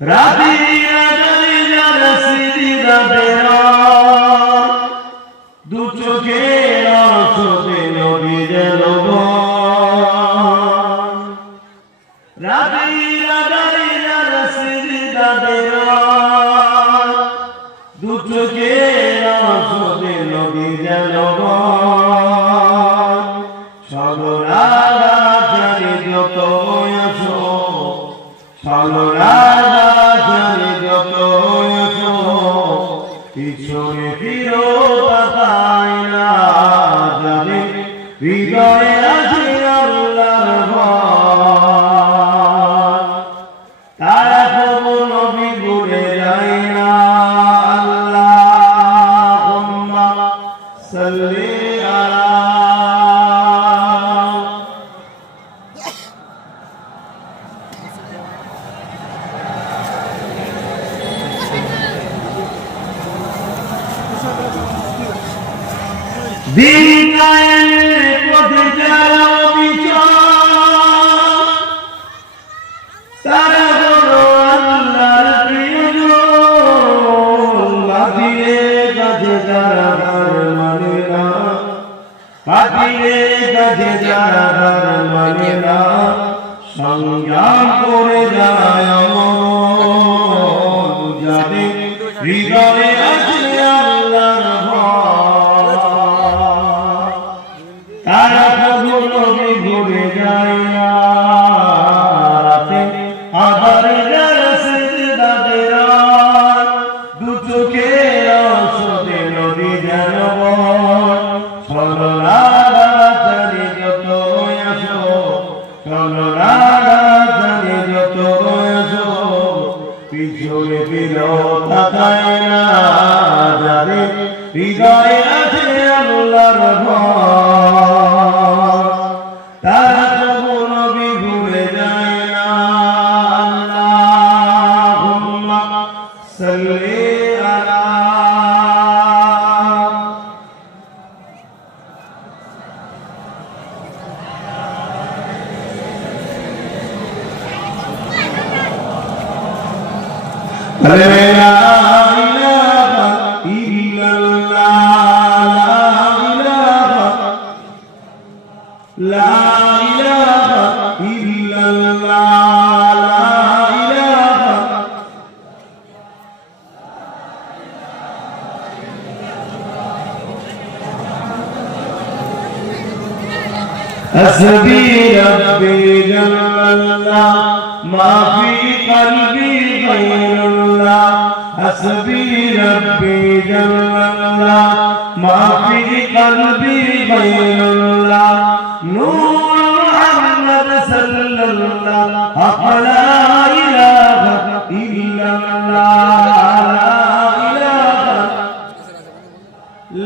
রাতি রাজারি যারা সিজদা দেওয়া দু চোখের আঁসুতে নবী যেন রাতি রাজারি যারা সিজদা দেওয়া দু চোখের আঁসুতে নবী যেন সর্বরাজারি যত আসো সর্বরাজারি যত আসো পিছনে ফিরো তাকায় না জানে হৃদয়ে আছে আল্লাহর ভয় তারা কবু নবী ভুলে যায় না আল্লাহুম্মা সাল্লি আলা দিন কায়েমের পথে যারা অবিচল তারা হলো আল্লাহর প্রিয়জন বাতিলের কাছে যারা হার মানে না বাতিলের কাছে যারা হার মানে না সংগ্রাম করে যায় অমর যাদের হৃদয়ে আছে আল্লাহর তারা কবু নবী ভুলে যায় না রাতে আধারে যারা সিজদা দেওয়া দু চোখের আঁসুতে নদী যেন সর্বরাজারি যত আসো সর্বরাজারি যত আসো পিছনে ফিরেও তাকায় না যাদের হৃদয়ে আছে আল্লাহর ভয় তারা কবু নবী ভুলে যায় না আল্লাহুম্মা সাল্লি আলা লা ইলাহা ইল্লাল্লাহ লা ইলাহা ইল্লাল্লাহ লা ইলাহা হাসবি রাব্বি জাল্লাল্লাহ মা ফি কলবি গায়রুল্লাহ হাসবি রাব্বি জাল্লাল্লাহ মা ফি কলবি